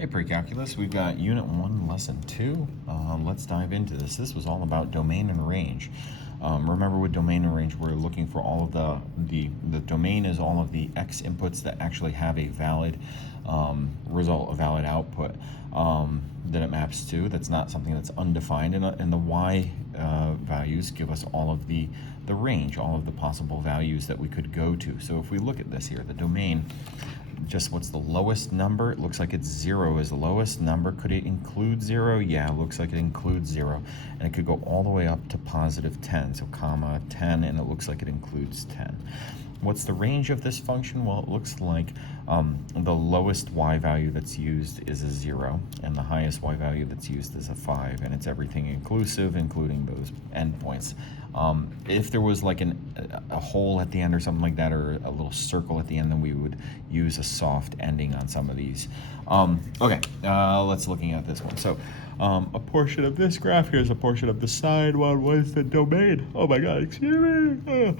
Hey, pre-calculus, we've got Unit 1, Lesson 2. Let's dive into this. This was all about domain and range. Remember, with domain and range, we're looking for all of the domain is all of the x inputs that actually have a valid result, a valid output that it maps to. That's not something that's undefined, and the y values give us all of the range, all of the possible values that we could go to. So if we look at this here, the domain, just what's the lowest number? It looks like it's 0 is the lowest number. Could it include 0? Yeah, it looks like it includes 0. And it could go all the way up to positive 10. So comma 10, and it looks like it includes 10. What's the range of this function? Well, it looks like the lowest y value that's used is a 0, and the highest y value that's used is a 5, and it's everything inclusive, including those endpoints. If there was like a hole at the end or something like that, or a little circle at the end, then we would use a soft ending on some of these. Okay, let's looking at this one. So a portion of this graph, here's a portion of the side one. What is the domain? Oh my god, excuse me.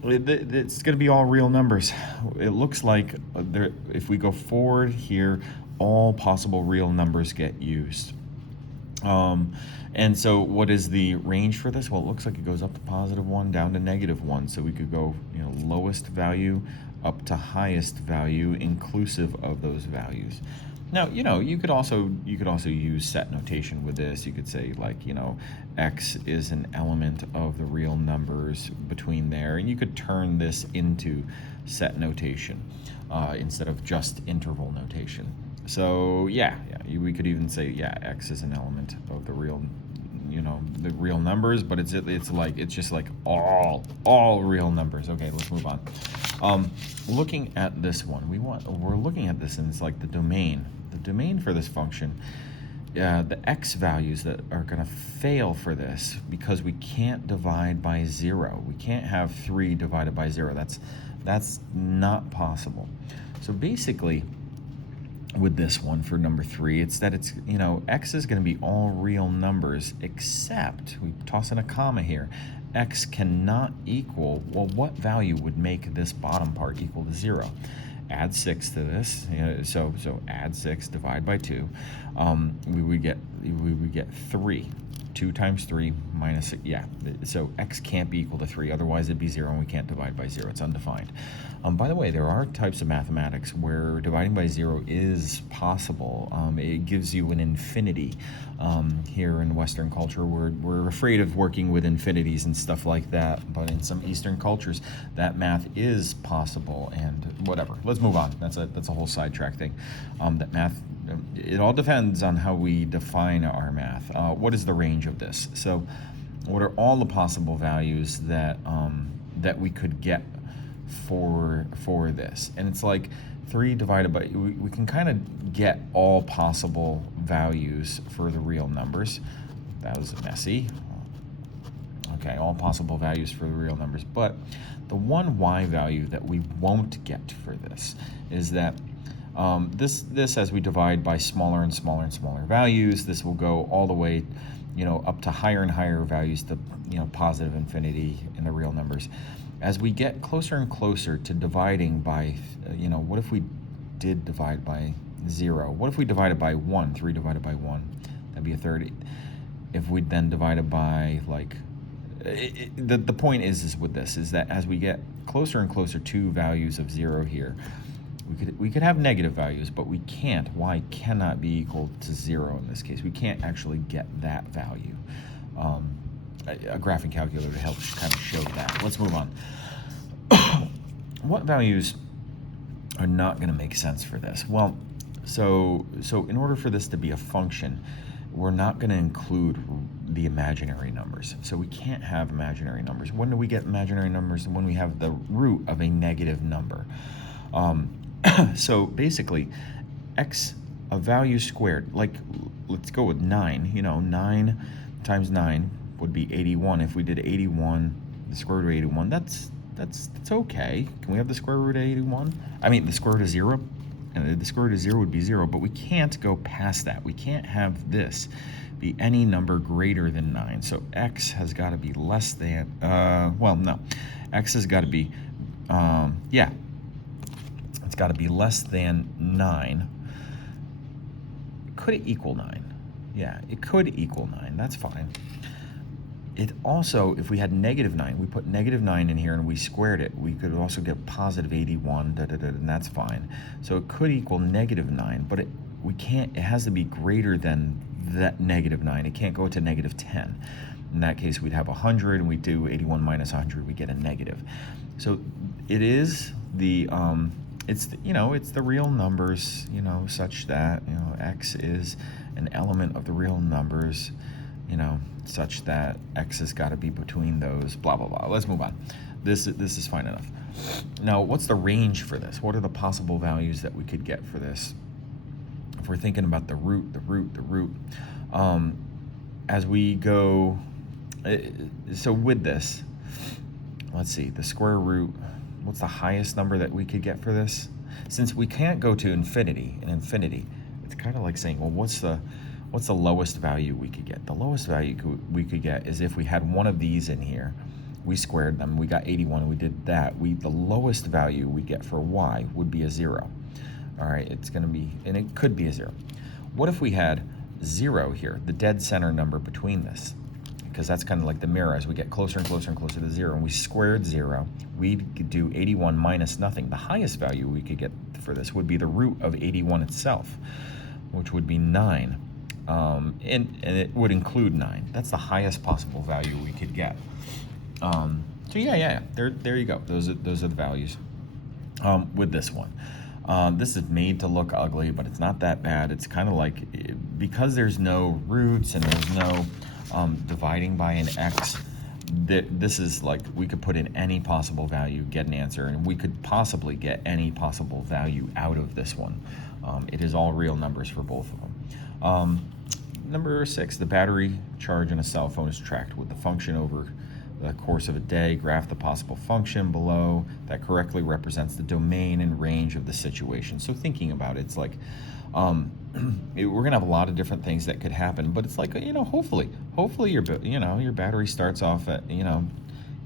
It's going to be all real numbers. It looks like if we go forward here, all possible real numbers get used. And so what is the range for this? Well, it looks like it goes up to +1 down to -1. So we could go, lowest value up to highest value inclusive of those values. Now, you could also use set notation with this. You could say, like, x is an element of the real numbers between there, and you could turn this into set notation instead of just interval notation. So we could even say, x is an element of the real, the real numbers, but it's just like all real numbers. Okay, let's move on. Looking at this one, we're looking at this, and it's like the domain. The domain for this function, the x values that are going to fail for this, because we can't divide by 0. We can't have 3 divided by 0. That's not possible. So basically, with this one for number 3, it's that x is going to be all real numbers, except we toss in a comma here. X cannot equal, well, what value would make this bottom part equal to 0? Add 6 to this, so add 6, divide by 2. We would get 3. 2 times 3 minus 6, so x can't be equal to 3, otherwise it'd be 0, and we can't divide by 0. It's undefined. By the way, there are types of mathematics where dividing by 0 is possible. It gives you an infinity. Here in Western culture, we're afraid of working with infinities and stuff like that, but in some Eastern cultures, that math is possible, and whatever. Let's move on. That's a whole sidetrack thing. That math, it all depends on how we define our math. What is the range of this? So what are all the possible values that we could get for this? And it's like 3 divided by, we can kind of get all possible values for the real numbers. That was messy. Okay, all possible values for the real numbers. But the one y value that we won't get for this is that this as we divide by smaller and smaller and smaller values, this will go all the way, up to higher and higher values to, positive infinity in the real numbers. As we get closer and closer to dividing by, what if we did divide by 0? What if we divided by 1? 3 divided by 1, that'd be a 30. If we then divided by, like, the point is with this is that as we get closer and closer to values of 0 here, we could have negative values, but we can't. Y cannot be equal to 0 in this case. We can't actually get that value. A graphing calculator to help kind of show that. Let's move on. What values are not going to make sense for this? Well, so in order for this to be a function, we're not going to include the imaginary numbers. So we can't have imaginary numbers. When do we get imaginary numbers? When we have the root of a negative number. So basically, a value squared, like, let's go with 9. 9 times 9 would be 81. If we did 81, the square root of 81, that's okay. Can we have the square root of 81? I mean, the square root of 0? And the square root of 0 would be 0, but we can't go past that. We can't have this be any number greater than 9. So x has got to be less than, x has got to be, it's got to be less than 9 could equal 9. Yeah, it could equal 9. That's fine. It also, if we had -9, we put -9 in here and we squared it, we could also get positive 81, and that's fine. So it could equal -9, but we can't, it has to be greater than that -9. It can't go to -10. In that case, we'd have 100, and we do 81 minus 100, we get a negative. So it is the, it's the real numbers, such that, x is an element of the real numbers, such that x has got to be between those, blah, blah, blah. Let's move on. This is fine enough. Now, what's the range for this? What are the possible values that we could get for this? If we're thinking about the root, as we go, so with this, let's see, the square root, what's the highest number that we could get for this? Since we can't go to infinity, it's kind of like saying, well, what's the lowest value we could get? The lowest value we could get is if we had one of these in here, we squared them, we got 81, and we did that. The lowest value we get for y would be a 0. All right, it's going to be, and it could be a 0. What if we had 0 here, the dead center number between this? Because that's kind of like the mirror. As we get closer and closer and closer to 0, and we squared 0, we'd do 81 minus nothing. The highest value we could get for this would be the root of 81 itself, which would be 9. And it would include 9. That's the highest possible value we could get. So yeah, there you go. Those are the values with this one. This is made to look ugly, but it's not that bad. It's kind of like, because there's no roots and there's no dividing by an x, this is like, we could put in any possible value, get an answer, and we could possibly get any possible value out of this one. It is all real numbers for both of them. Number 6, the battery charge in a cell phone is tracked with the function over the course of a day. Graph the possible function below that correctly represents the domain and range of the situation. So thinking about it, it's like, we're gonna have a lot of different things that could happen, but it's like, hopefully your battery starts off at,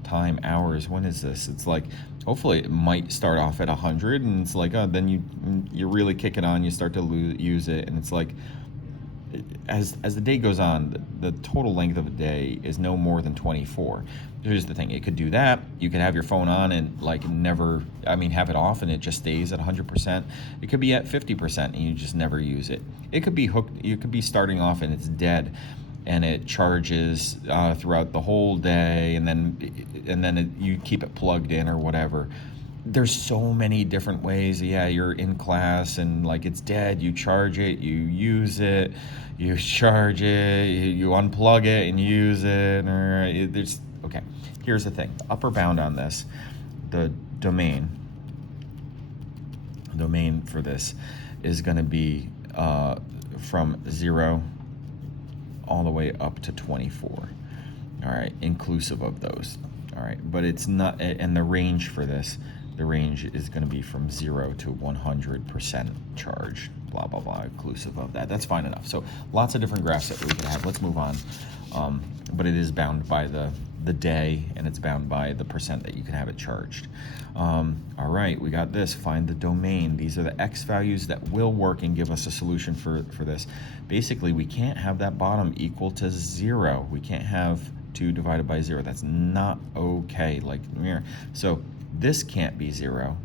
time, hours. When is this? It's like, hopefully it might start off at 100, and it's like, then you really kick it on, you start to use it, and it's like, as the day goes on, the total length of a day is no more than 24. Here's the thing, it could do that. You could have your phone on and have it off and it just stays at 100%. It could be at 50% and you just never use it. It could be hooked, you could be starting off and it's dead and it charges throughout the whole day, and then you keep it plugged in or whatever. There's so many different ways. Yeah, you're in class and like it's dead, you charge it, you use it, you charge it, you unplug it and use it. Okay, here's the thing. The upper bound on this, the domain for this is going to be from 0 all the way up to 24. All right, inclusive of those. All right, but it's not, and the range for this, the range is going to be from 0 to 100% charge, blah, blah, blah, inclusive of that. That's fine enough. So lots of different graphs that we can have. Let's move on. But it is bound by the day, and it's bound by the percent that you can have it charged. All right, we got this. Find the domain. These are the x values that will work and give us a solution for this. Basically, we can't have that bottom equal to 0. We can't have 2 divided by 0. That's not okay. So this can't be 0,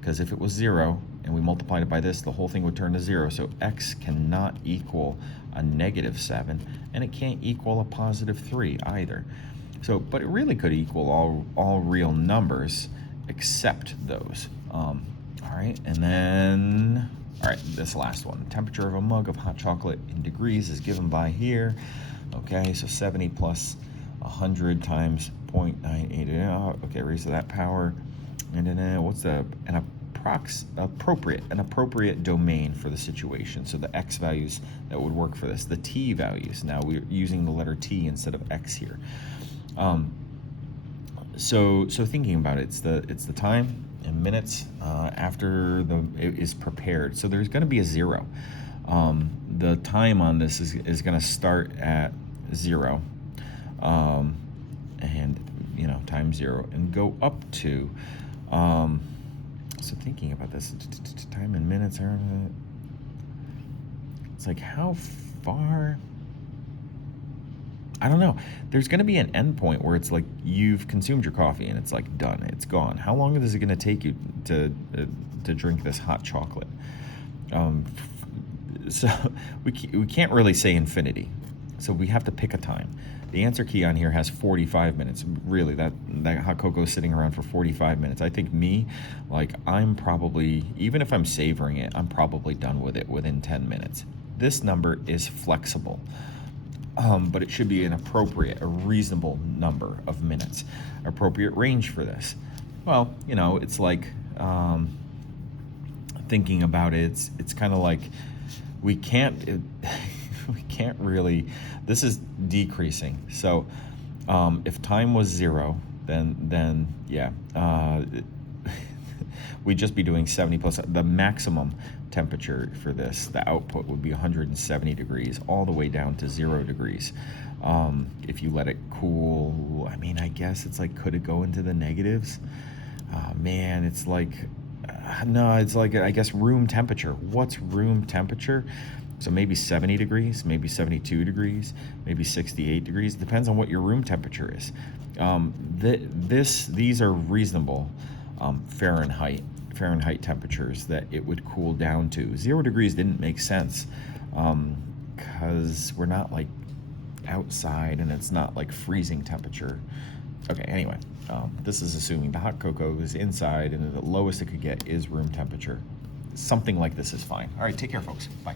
because if it was 0 and we multiplied it by this, the whole thing would turn to 0. So x cannot equal a -7, and it can't equal a +3 either. So, but it really could equal all real numbers except those. All right, and then, all right, this last one. Temperature of a mug of hot chocolate in degrees is given by here. Okay, so 70 plus 100 times 0.98. Okay, raise to that power. And then what's an appropriate domain for the situation? So the x values that would work for this, the t values. Now we're using the letter t instead of x here. So thinking about it, it's the time in minutes after it is prepared. So there's going to be a 0. The time on this is going to start at 0. And times 0 and go up to so thinking about this, time in minutes, It's like, how far? I don't know. There's going to be an end point where it's like you've consumed your coffee and it's like done. It's gone. How long is it going to take you to drink this hot chocolate? Um, so we can't really say infinity. So we have to pick a time. The answer key on here has 45 minutes. Really, that hot cocoa is sitting around for 45 minutes. I think me, like, I'm probably, even if I'm savoring it, I'm probably done with it within 10 minutes. This number is flexible. But it should be an appropriate, a reasonable number of minutes. Appropriate range for this. Well, it's like thinking about it. It's kind of like we can't we can't really. This is decreasing. So if time was 0, then yeah, we'd just be doing 70 plus the maximum temperature for this. The output would be 170 degrees all the way down to 0 degrees. If you let it cool, I mean, I guess it's like, could it go into the negatives? Man, it's like, no, it's like, I guess, room temperature. What's room temperature? So maybe 70 degrees, maybe 72 degrees, maybe 68 degrees. Depends on what your room temperature is. These are reasonable Fahrenheit temperatures that it would cool down to. 0 degrees didn't make sense because we're not like outside and it's not like freezing temperature. Okay, anyway, this is assuming the hot cocoa is inside and the lowest it could get is room temperature. Something like this is fine. All right, take care, folks. Bye.